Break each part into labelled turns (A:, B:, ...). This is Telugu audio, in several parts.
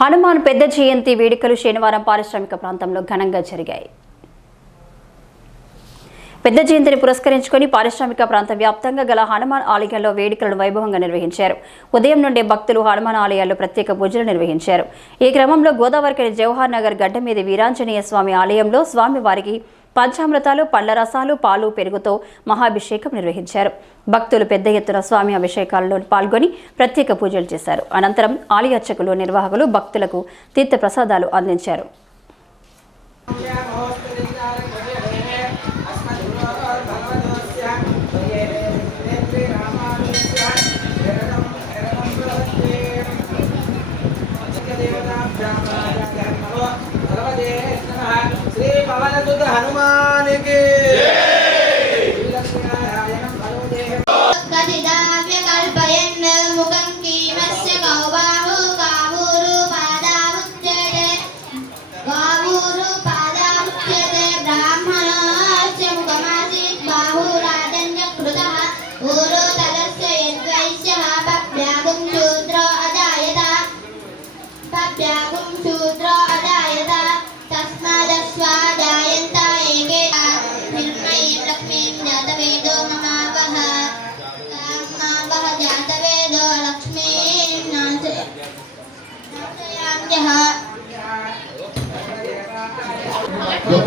A: హనుమాన్ పెద్ద జయంతి వేడుకలు శనివారం పారిశ్రామిక ప్రాంతంలో ఘనంగా జరిగాయి. పెద్ద జయంతిని పురస్కరించుకొని పారిశ్రామిక ప్రాంత వ్యాప్తంగా గల హనుమాన్ ఆలయాల్లో వేడుకలను వైభవంగా నిర్వహించారు. ఉదయం నుండే భక్తులు హనుమాన్ ఆలయాల్లో ప్రత్యేక పూజలు నిర్వహించారు. ఈ క్రమంలో గోదావరికని జవహర్ నగర్ గడ్డ మీద వీరాంజనేయ స్వామి ఆలయంలో స్వామి వారికి పంచామృతాలు పళ్ళ రసాలు పాలు పెరుగుతో మహాభిషేకం నిర్వహించారు భక్తులు పెద్ద ఎత్తున స్వామి అభిషేకాల్లో పాల్గొని ప్రత్యేక పూజలు చేశారు అనంతరం ఆలయార్చకులు నిర్వాహకులు భక్తులకు తీర్థ ప్రసాదాలు అందించారు
B: శ్రీ పవనసుత హనుమానికి ൂത്രോ
C: അജായത പബ്യാകും ശൂത്രോ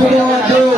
D: ఎప్పుడు